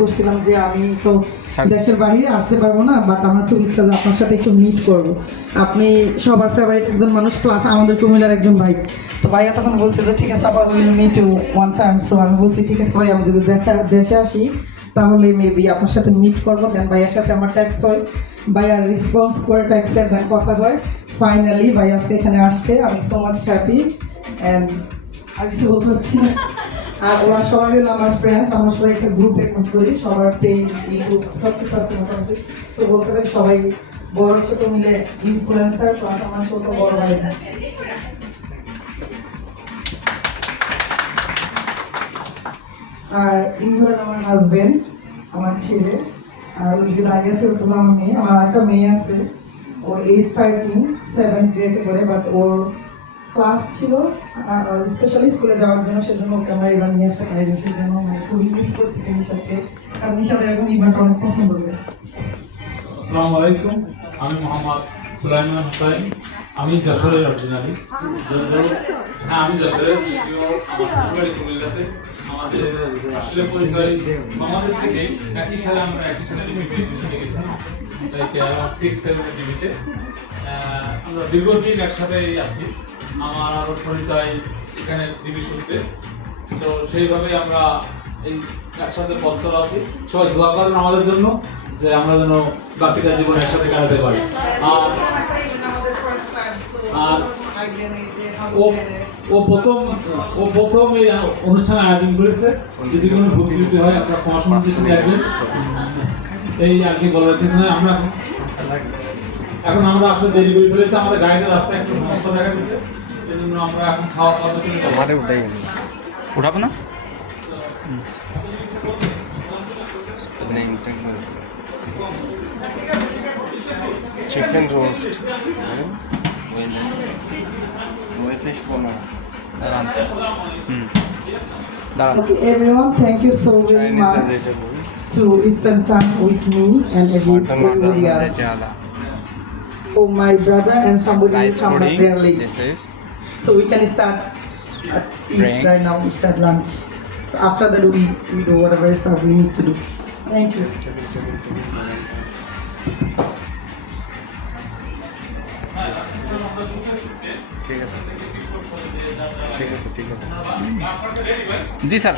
করছিলাম যে আমি তো দেশের বাইরে আসতে পারবো না, বাট আমার খুব ইচ্ছা যে আপনার সাথে একটু মিট করবো। আপনি সবার ফেভারিট একজন মানুষ, প্লাস আমাদের কুমিল্লার একজন ভাই। তো ভাইয়া তখন বলছে যে ঠিক আছে আবার will meet you one time. So আমি বলছি ঠিক আছে ভাই, আমি যদি দেশে আসি তাহলে মেবি আপনার সাথে মিট করবো। দেন ভাইয়ার সাথে আমার ট্যাক্স হয়, ভাইয়ার রেসপন্স করে ট্যাক্সের দেন কথা হয়। ফাইনালি ভাই আজকে এখানে আসছে, আমি সো মাচ হ্যাপি। অ্যান্ড আর কিছু বলতে পারছি না। আর ওরা সবাই হলো আমার ফ্রেন্ডস, আমরা সবাই একটা গ্রুপে কাজ করি, সবার পেজ ইউটিউব সব কিছু আছে মোটামুটি। তো বলতে পারি সবাই বড় ছোট মিলে ইনফ্লুয়েন্সার, প্লাস আমার ছোট বড় ভাই। আর ইন্দুর আমার হাজবেন্ড, আমার ছেলে। আর ওইদিকে দাঁড়িয়ে আছে ওটা আমার মেয়ে। আমার একটা মেয়ে আছে, ওর এজ 13, 7 গ্রেডে করে, বাট ওর ক্লাস ছিল স্পেশালি স্কুলে যাওয়ার জন্য, সেজন্য ওকে আমরা এবার নিয়ে আসতে পারি। সেজন্য খুবই মিস করতেছি নিশাকে, কারণ নিশাতে এখন ইভেন্ট অনেক পছন্দ করে। আসসালামু আলাইকুম, আমি মোহাম্মদ সুলাইমান হোসাইন। আমি যশোরের অরিজিনালি। হ্যাঁ, আমি যশোরের, আমার শ্বশুরবাড়ি কুমিল্লাতে। আমাদের আসলে পরিচয় বাংলাদেশ থেকে। একই সালে আমরা একই সালে ডিভিশনে গেছি, তাই 6-7 ডিভিতে আমরা দীর্ঘদিন একসাথেই আছি। আমার আরও পরিচয় এখানে ডিবি সূত্রে। তো সেইভাবেই আমরা এই একসাথে পথ চলা আছি। সবাই দোয়া করেন আমাদের জন্য, যে আমরা যেন বাকিটা জীবন একসাথে কাটাতে পারি। আর ও প্রথম এই অনুষ্ঠান আয়োজন করেছে। যদি কোনো ভুল ত্রুটি হয় আপনারা ক্ষমা সুন্দর দৃষ্টিতে দেখবেন। এই আর কি বলার কিছু নয়। এখন আমরা আসলে দেরি করে ফেলেছি, আমাদের গাড়িটার রাস্তায় একটু সমস্যা দেখা দিচ্ছে, এই জন্য আমরা এখন খাওয়া উঠাবো না। চিকেন রোস্ট, ফিশ বোনা। Okay, everyone, thank you so very much to spend time with me and everybody else. So my brother and somebody will come back there late. So we can start eat right now. We start lunch. So after that we do whatever stuff we need to do. Thank you. ঠিক আছে, ঠিক আছে, ঠিক আছে। জি sir.